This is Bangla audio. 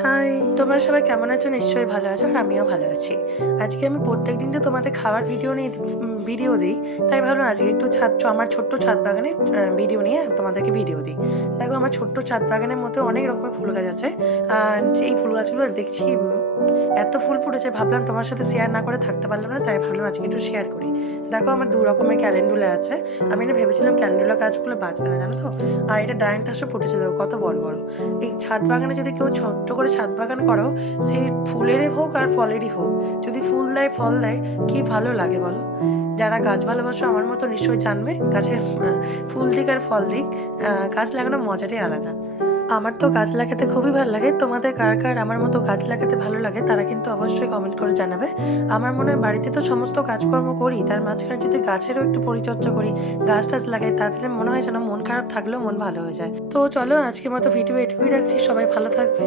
হাই, তোমরা সবাই কেমন আছো? নিশ্চয়ই ভালো আছো, আর আমিও ভালো আছি। আজকে আমি প্রত্যেকদিন তো তোমাদের খাওয়ার ভিডিও দিই, তাই ভাবলাম আজকে একটু আমার ছোট্ট ছাদ বাগানের ভিডিও নিয়ে তোমাদেরকে ভিডিও দিই। দেখো, আমার ছোট্ট ছাদ বাগানের মধ্যে অনেক রকমের ফুল গাছ আছে। আর এই ফুল গাছগুলো দেখছি এত ফুল ফুটেছে, ভাবলাম তোমার সাথে শেয়ার না করে থাকতে পারলাম না, তাই ভাবলাম আজকে একটু শেয়ার করি। দেখো, আমার দু রকমের ক্যালেন্ডুলা আছে। আমি না ভেবেছিলাম ক্যালেন্ডুলা গাছগুলো বাঁচবে না, জানো তো। আর এটা ডায়ান্থাসও ফুটেছে, দেখো কত বড় বড়। এই ছাদ বাগানে যদি কেউ ছোট্ট করে ছাদ বাগান করো, সেই ফুলেরই হোক আর ফলেরই হোক, যদি ফুল দেয় ফল দেয়, কি ভালো লাগে বলো। যারা গাছ ভালোবাসো আমার মতো নিশ্চয়ই জানবে গাছের ফুল দিক আর ফল দিক, গাছ লাগানোর মজাটাই আলাদা। আমার তো গাছ লাগাতে খুবই ভালো লাগে। তোমাদের কার কার আমার মতো গাছ লাগাতে ভালো লাগে তারা কিন্তু অবশ্যই কমেন্ট করে জানাবে। আমার মনে হয় বাড়িতে তো সমস্ত কাজকর্ম করি, তার মাঝখানে যদি গাছেরও একটু পরিচর্যা করি, গাছ টাছ লাগাই, তাহলে মনে হয় যেন মন খারাপ থাকলেও মন ভালো হয়ে যায়। তো চলো, আজকের মতো ভিডিও এটুকুই রাখছি। সবাই ভালো থাকবে।